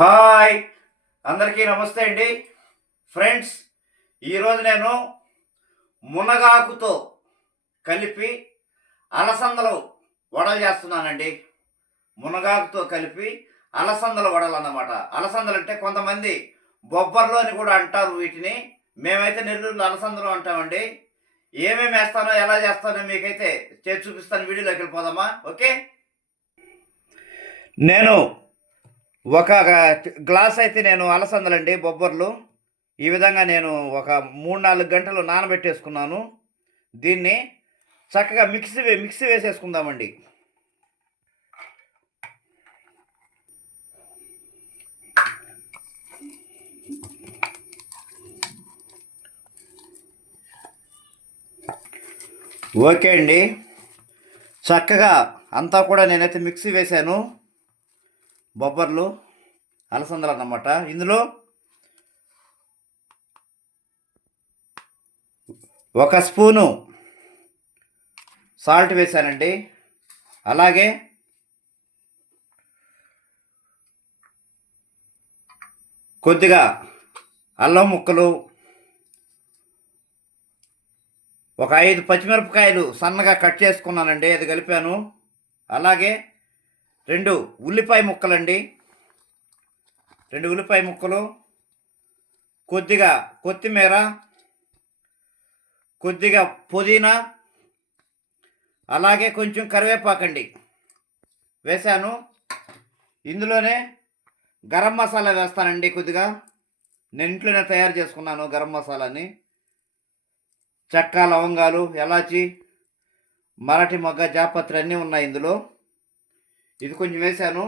Hi అందరికీ నమస్తే అండి ఫ్రెండ్స్. ఈరోజు నేను మునగాకుతో కలిపి అలసందలు వడలు చేస్తున్నానండి. మునగాకుతో కలిపి అలసందల వడలు అన్నమాట. అలసందలు అంటే కొంతమంది బొబ్బర్లు అని కూడా అంటారు వీటిని. మేమైతే నెల్లూరులో అలసందలు అంటామండి. ఏమేమి వేస్తానో ఎలా చేస్తానో మీకైతే చేసి చూపిస్తాను. వీడియోలోకి వెళ్ళిపోదామా? ఓకే. నేను ఒక గ్లాస్ అయితే నేను అలసందలండి బొబ్బర్లు ఈ విధంగా నేను ఒక 3-4 గంటలు నానబెట్టేసుకున్నాను. దీన్ని చక్కగా మిక్సీ వేసేసుకుందామండి. ఓకే అండి, చక్కగా అంతా కూడా నేనైతే మిక్సీ వేశాను. బొబ్బర్లు అలసందలు అన్నమాట. ఇందులో 1 స్పూను సాల్ట్ వేశానండి. అలాగే కొద్దిగా అల్లం ముక్కలు, ఒక 5 పచ్చిమిరపకాయలు సన్నగా కట్ చేసుకున్నానండి, అది కలిపాను. అలాగే 2 ఉల్లిపాయ ముక్కలండి, 2 ఉల్లిపాయ ముక్కలు, కొద్దిగా కొత్తిమీర, కొద్దిగా పుదీనా, అలాగే కొంచెం కరివేపాకండి వేశాను. ఇందులోనే గరం మసాలా వేస్తానండి కొద్దిగా. నేను ఇంట్లోనే తయారు చేసుకున్నాను గరం మసాలాని. చెక్క, లవంగాలు, ఎలాచి, మరాఠీ మొగ్గ, జాపత్రి అన్నీ ఉన్నాయి ఇందులో. ఇది కొంచెం వేశాను.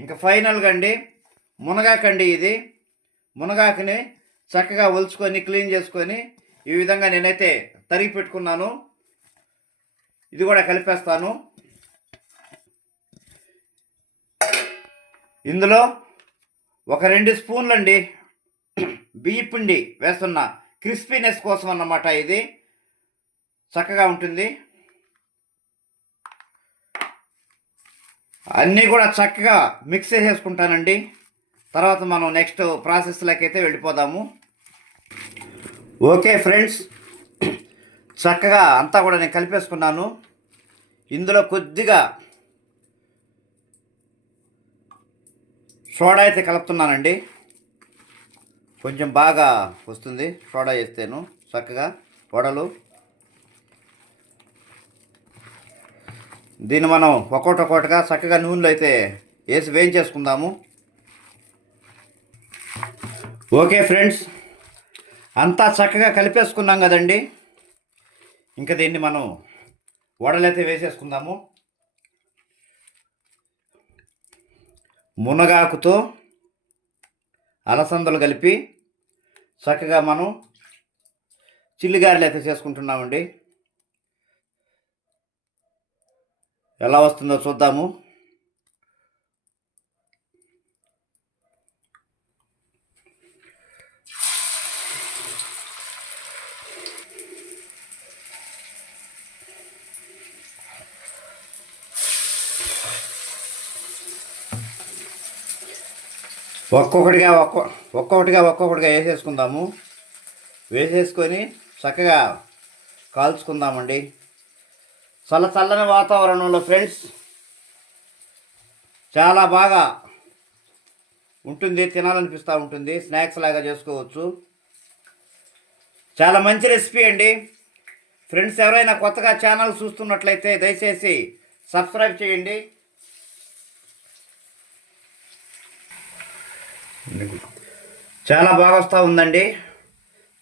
ఇంకా ఫైనల్గా అండి మునగాకండి. ఇది మునగాకుని చక్కగా ఒలుచుకొని క్లీన్ చేసుకొని ఈ విధంగా నేనైతే తరిగి పెట్టుకున్నాను. ఇది కూడా కలిపేస్తాను. ఇందులో ఒక 2 స్పూన్లు అండి బియ్య పిండి వేస్తున్నా, క్రిస్పీనెస్ కోసం అన్నమాట. ఇది చక్కగా ఉంటుంది. అన్నీ కూడా చక్కగా మిక్స్ చేసేసుకుంటానండి. తర్వాత మనం నెక్స్ట్ ప్రాసెస్లోకి అయితే వెళ్ళిపోదాము. ఓకే ఫ్రెండ్స్, చక్కగా అంతా కూడా నేను కలిపేసుకున్నాను. ఇందులో కొద్దిగా సోడా అయితే కలుపుతున్నానండి. కొంచెం బాగా వస్తుంది సోడా వేస్తేను చక్కగా వడలు. దీన్ని మనం ఒక్కొక్కటిగా చక్కగా నూనెలో అయితే వేసి వేయించేసుకుందాము. ఓకే ఫ్రెండ్స్, అంతా చక్కగా కలిపేసుకున్నాం కదండి. ఇంకా దీన్ని మనం వడలైతే వేసేసుకుందాము. మునగాకుతో అలసందలు కలిపి చక్కగా మనం చిల్లిగారెలు అయితే చేసుకుంటున్నామండి. ఎలా వస్తుందో చూద్దాము. ఒక్కొక్కటిగా వేసేసుకుందాము. వేసేసుకొని చక్కగా కాల్చుకుందామండి. చల్లని వాతావరణంలో ఫ్రెండ్స్ చాలా బాగా ఉంటుంది, తినాలనిపిస్తూ ఉంటుంది. స్నాక్స్ లాగా చేసుకోవచ్చు. చాలా మంచి రెసిపీ అండి. ఫ్రెండ్స్ ఎవరైనా కొత్తగా ఛానల్ చూస్తున్నట్లయితే దయచేసి సబ్స్క్రైబ్ చేయండి. చాలా బాగా వస్తూ ఉందండి.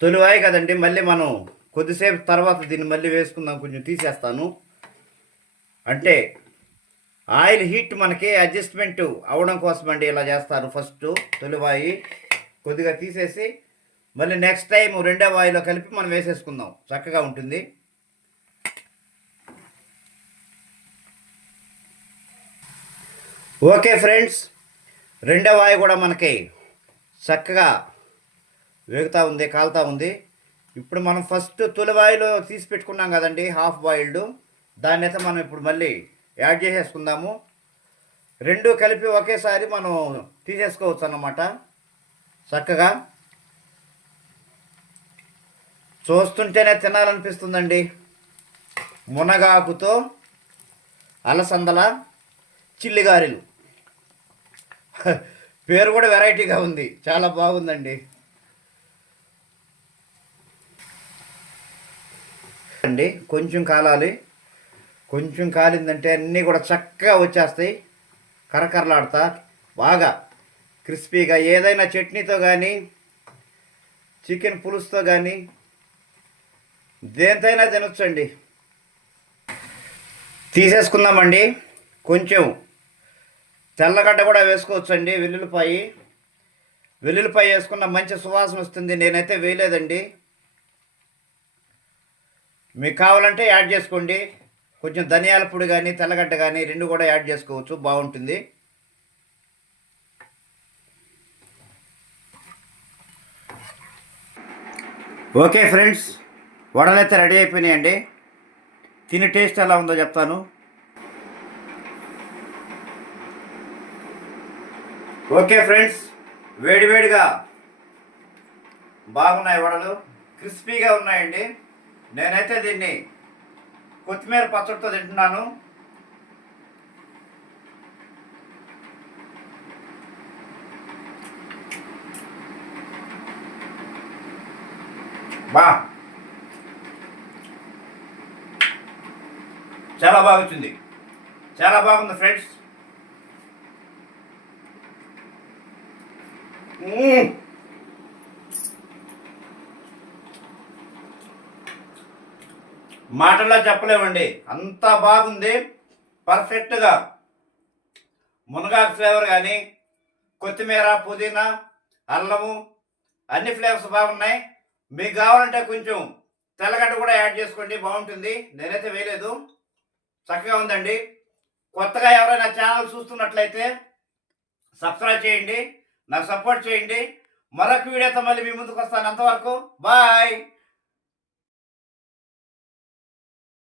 తొలివాయి కదండి, మళ్ళీ మనం కొద్దిసేపు తర్వాత దీన్ని మళ్ళీ వేసుకుందాం. కొంచెం తీసేస్తాను, అంటే ఆయిల్ హీట్ మనకి అడ్జస్ట్మెంట్ అవ్వడం కోసం అండి ఇలా చేస్తారు. ఫస్ట్ తొలివాయి కొద్దిగా తీసేసి మళ్ళీ నెక్స్ట్ టైం రెండో వాయిలో కలిపి మనం వేసేసుకుందాం, చక్కగా ఉంటుంది. ఓకే ఫ్రెండ్స్, రెండో వాయి కూడా మనకి చక్కగా వేగుతూ ఉంది, కాలుతూ ఉంది. ఇప్పుడు మనం ఫస్ట్ తొలివాయిలో తీసి పెట్టుకున్నాం కదండి హాఫ్ బాయిల్డ్, దాన్ని అయితే మనం ఇప్పుడు మళ్ళీ యాడ్ చేసేసుకుందాము. రెండు కలిపి ఒకేసారి మనం తీసేసుకోవచ్చు అన్నమాట. చక్కగా చూస్తుంటేనే తినాలనిపిస్తుందండి. మునగాకుతో అలసందల చిల్లిగారెలు. పేరు కూడా వెరైటీగా ఉంది, చాలా బాగుందండి అండి. కొంచెం కాలాలి, కొంచెం కాలిందంటే అన్నీ కూడా చక్కగా వచ్చేస్తాయి, కరకరలాడుతా బాగా క్రిస్పీగా. ఏదైనా చట్నీతో కానీ చికెన్ పులుసుతో కానీ దేంతైనా తినొచ్చండి. తీసేసుకుందామండి. కొంచెం తెల్లగడ్డ కూడా వేసుకోవచ్చండి, వెల్లుల్లిపాయ వేసుకున్న మంచి సువాసన వస్తుంది. నేనైతే వేయలేదండి, మీకు కావాలంటే యాడ్ చేసుకోండి. కొంచెం ధనియాల పొడి కానీ తెల్లగడ్డ కానీ రెండు కూడా యాడ్ చేసుకోవచ్చు, బాగుంటుంది. ఓకే ఫ్రెండ్స్, వడలు అయితే రెడీ అయిపోయినాయండి. తిని టేస్ట్ ఎలా ఉందో చెప్తాను. ఓకే ఫ్రెండ్స్, వేడివేడిగా బాగున్నాయి వడలు, క్రిస్పీగా ఉన్నాయండి. నేనైతే దీన్ని కొత్తిమీర పచ్చడితో తింటున్నాను. చాలా బాగా వచ్చింది, చాలా బాగుంది ఫ్రెండ్స్. మాటల్లో చెప్పలేమండి, అంత బాగుంది. పర్ఫెక్ట్గా మునగాకు ఫ్లేవర్ కానీ కొత్తిమీర పుదీనా అల్లము అన్ని ఫ్లేవర్స్ బాగున్నాయి. మీకు కావాలంటే కొంచెం తెల్లగడ్డ కూడా యాడ్ చేసుకోండి, బాగుంటుంది. నేనైతే వేయలేదు, చక్కగా ఉందండి. కొత్తగా ఎవరైనా ఛానల్ చూస్తున్నట్లయితే సబ్స్క్రైబ్ చేయండి, నాకు సపోర్ట్ చేయండి. మరొక వీడియోతో మళ్ళీ మీ ముందుకు వస్తాను. అంతవరకు బాయ్.